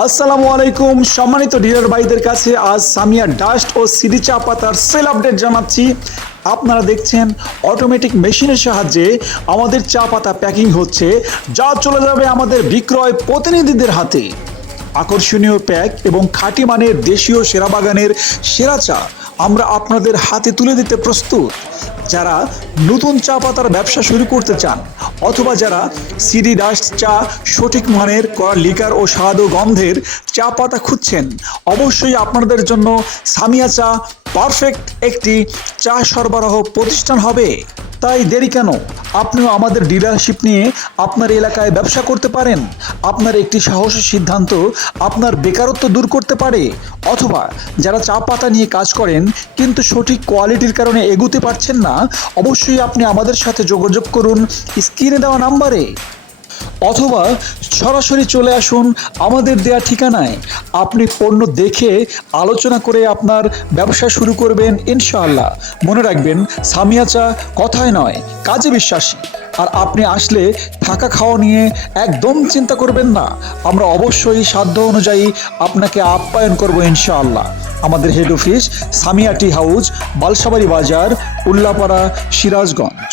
আসসালামু আলাইকুম সম্মানিত ডিলার ভাইদের কাছে আজ সামিয়া ডাস্ট ও সিডি চা পাতার সেল আপডেট জানাচ্ছি। আপনারা দেখছেন অটোমেটিক মেশিনের সাহায্যে আমাদের চা পাতা প্যাকিং হচ্ছে, যা চলে যাবে আমাদের বিক্রয় প্রতিনিধিদের হাতে। আকর্ষণীয় প্যাক এবং খাঁটি মানের দেশীয় সেরা বাগানের সেরা চা আমরা আপনাদের হাতে তুলে দিতে প্রস্তুত। যারা নতুন চা পাতার ব্যবসা শুরু করতে চান অথবা যারা সিডি ডাস্ট চা সঠিক মানের করা লিকার ও স্বাদ ও গন্ধের চা পাতা খুঁজছেন, অবশ্যই আপনাদের জন্য সামিয়া চা পারফেক্ট একটি চা সরবরাহ প্রতিষ্ঠান হবে। তাই দেরি কেন, আপনিও আমাদের ডিলারশিপ নিয়ে আপনার এলাকায় ব্যবসা করতে পারেন। আপনার একটি সাহসী সিদ্ধান্ত আপনার বেকারত্ব দূর করতে পারে। অথবা যারা চা পাতা নিয়ে কাজ করেন কিন্তু সঠিক কোয়ালিটির কারণে এগোতে পারছেন না, অবশ্যই আপনি আমাদের সাথে যোগাযোগ করুন স্ক্রিনে দেওয়া নাম্বারে, অথবা সরাসরি চলে আসুন আমাদের দেয়া ঠিকানায়। আপনি পণ্য দেখে আলোচনা করে আপনার ব্যবসা শুরু করবেন ইনশাআল্লাহ। মনে রাখবেন, সামিয়া চা কথায় নয় কাজে বিশ্বাসী। আর আপনি আসলে থাকা খাওয়া নিয়ে একদম চিন্তা করবেন না, আমরা অবশ্যই সাধ্য অনুযায়ী আপনাকে আপ্যায়ন করব ইনশাআল্লাহ। আমাদের head office Samia tea house, Balsabari Bazar, Ullapara, Sirajganj.